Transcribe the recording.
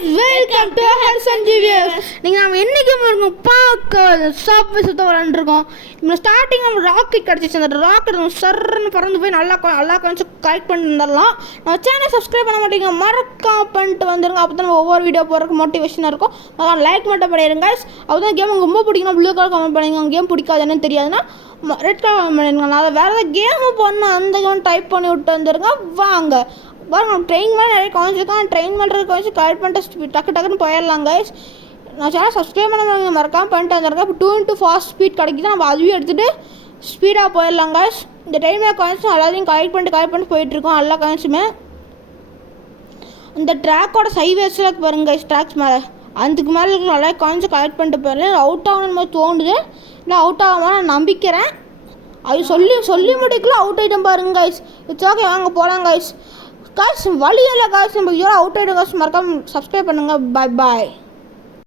guys, welcome to Harsan Videos. நீங்கள் நம்ம என்றைக்கு இருக்கோம் பார்க்க சாப்வே சுத்த விளாண்டுருக்கோம். இப்போ ஸ்டார்டிங் நம்ம ராக்கெட் கிடச்சிச்சு. அந்த ராக்கெட் சர்ன்னு பறந்து போய் நல்லா கொஞ்சம் கலெக்ட் பண்ணிட்டு வந்துடலாம். நம்ம சேனல் சப்ஸ்கிரைப் பண்ண மாட்டேங்க, மறக்காம பண்ணிட்டு வந்துருங்க. அப்போ தான் ஒவ்வொரு வீடியோ போகிறதுக்கு மோட்டிவேஷனாக இருக்கும். அதான் லைக் மட்டும் பண்ணிடுங்க guys. அப்போ தான் கேம் ரொம்ப பிடிக்கணும். ப்ளூ கலர் கமெண்ட் பண்ணிங்க. கேம் பிடிக்காதுன்னு தெரியாதுன்னா ரெட் கலர் கமெண்ட் பண்ணிடுங்க. நான் அதை வேறு ஏதாவது கேமு பண்ணால் அந்த கேம் டைப் பண்ணி விட்டு வந்துருங்க. வாங்க பாருங்க, ட்ரெயின் மாதிரி நிறைய காமிச்சிருக்கோம். ட்ரெயின் பண்ணுறதுக்கு வச்சு கலெக்ட் பண்ணிட்டு டக்குன்னு போயிடலாம் கைஸ். நான் சேனல் சப்ஸ்கிரைப் பண்ண மறக்காமல் பண்ணிட்டு வந்துருக்கேன். இப்போ 2x ஃபாஸ்ட் ஸ்பீட் கிடைக்குது. நம்ம அதுவே எடுத்துகிட்டு ஸ்பீடாக போயிடலாம் கைஸ். இந்த டைமில் காயின்ஸும் எல்லாத்தையும் கலெக்ட் பண்ணிட்டு போயிட்டுருக்கோம். எல்லா காயின்ஸுமே இந்த ட்ராக்கோட சைவேஸில் பாருங்க கைஸ். ட்ராக்ஸ் மேலே அதுக்கு மேலே இருக்க நிறைய காயின்ஸை கலெக்ட் பண்ணிட்டு போயிடலாம். அவுட் ஆகணும் மாதிரி தோணுது, இல்லை அவுட் ஆகாமல் நான் நம்பிக்கிறேன். அது சொல்லி முடிக்கல அவுட் ஆகிட்டம் பாருங்க கைஸ். இட்ஸ் ஓகே, வாங்க போகலாம் கைஸ். காய்ஸ் வழியில் காய்ஸ் நம்ம அவுட் ஆகிடும் காய்ஸ். மறக்காம சப்ஸ்கிரைப் பண்ணுங்கள். பாய்.